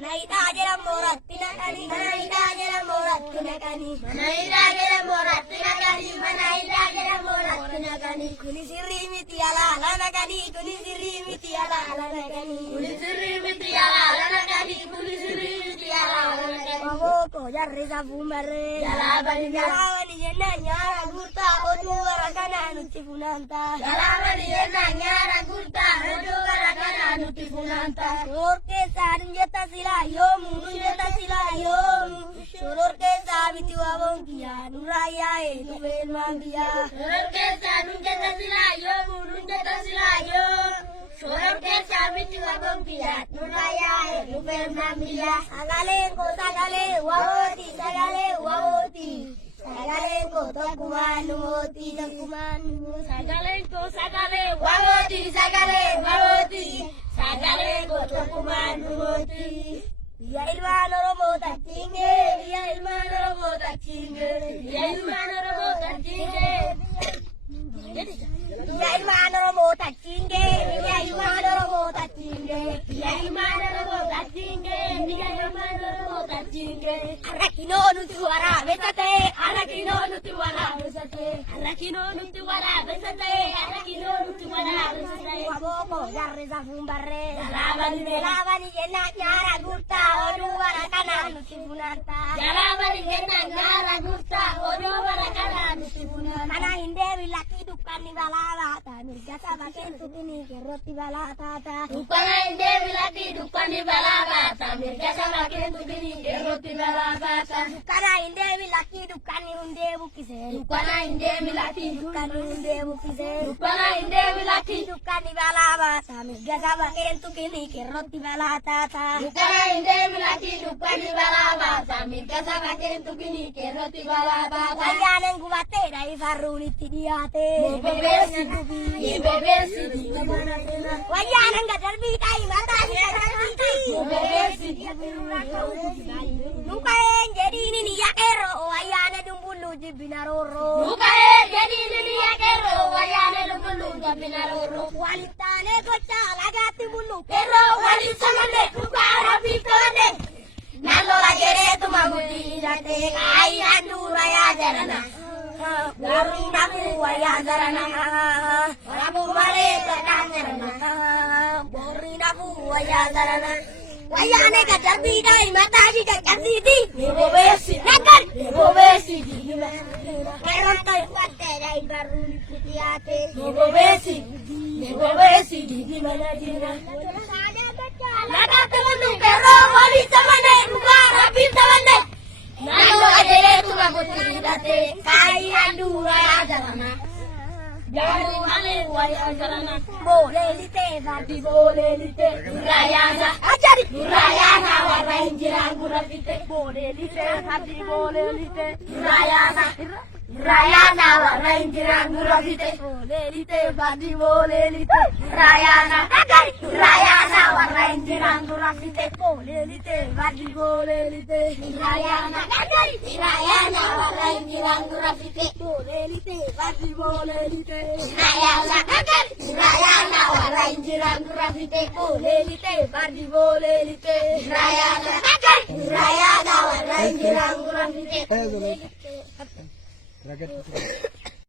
Naida jalan morat tinakani, naida jalan morat tinakani, naida jalan morat tinakani, naida jalan morat tinakani. Kuni sirri miti ala ala nakani, kuni sirri miti ala ala nakani, kuni sirri miti ala ala nakani, kuni sirri miti ala ala nakani. Wabo ko jarre sabumare, jalabani yenna nyara gurta odu warakana nuti funanta, jalabani yenna nyara gurta odu warakana nuti funanta. Sorke sanjata sila yomu, jeta sila yomu. Sorke sabiti wabong kia, nuraya itu belmandia. Sorke sanjata sila yomu, jeta sila yomu. Sorke sabiti wabong kia, nuraya itu belmandia. Sagale wawoti, sagale wawoti. Sagale ko tokuman moti, tokuman. Sagale wawoti, sagale wawoti. Sagale ko tokuman moti. Ya ilmano robo tachinge, ya ilmano robo tachinge, ya ilmano robo tachinge. Ya ilmano robo tachinge, ya ilmano robo tachinge, ya ilmano robo tachinge, ya ilmano robo tachinge. Arakino nutuara besate, arakino nutuara besate, arakino nutuara besate, arakino nutuara besate. Waboko jarre zafumbarre, jalabani yenna nyara gurta, odu warakana nutifunanta. Jalabani yenna nyara gurta, odu warakana nutifunanta. Mana inde bilaki dukani balata, mirga sabaken tutini keroti balata. Dukana inde bilaki dukani balata, mirga sabaken tutini keroti balata. Dukana inde bilaki dukani unde bukise, dukana inde bilaki dukani unde bukise, dukana inde bilaki dukani balata, mirga sabaken tutini keroti balata. Dukana inde bilaki dukani balata, mirga sabaken tutini keroti balata. Wayanan gubatera ifaruni tidiate, bebesi dubi, bebesi dubi. Wayanan gadar bitai mata gadar bitai, bebesi dubi. Lukaen jadi ini ya kero, wayana dumbulu jibinaroro. Lukaen jadi ini ya kero, wayana dumbulu jibinaroro. Walitane kocha lagati bulu, kero walit samane kubara pitone. Nalo lagere tumaguti jate, ayah nuraya jarana. Gari nabu waya jarana, nabu mare jarana, gari nabu waya jarana. Waya ane gadar bidai mata di gadar sidi, bobesi, nagar, bobesi. Keron toy kuate dai baru putiate, bobesi, bobesi di mana dina. Naga temen kero wali samane ukara pintamane. Nalo adere tumaguti date, kai andura jarana. Jaru ale waya jarana, boleh lite vadi boleh lite, durayana, ajari durayana warain jirang gurafite, boleh lite vadi boleh lite, durayana, durayana warain jirang gurafite, boleh lite vadi boleh lite, durayana, ajari durayana warain jirang gurafite, boleh lite vadi boleh lite, durayana, ajari durayana warain jirang gurafite, boleh lite vadi boleh lite. Durayana kakak, Durayana warain jirang gurafite, boleh lite, badi boleh lite. Durayana kakak, Durayana warain jirang gurafite, boleh lite.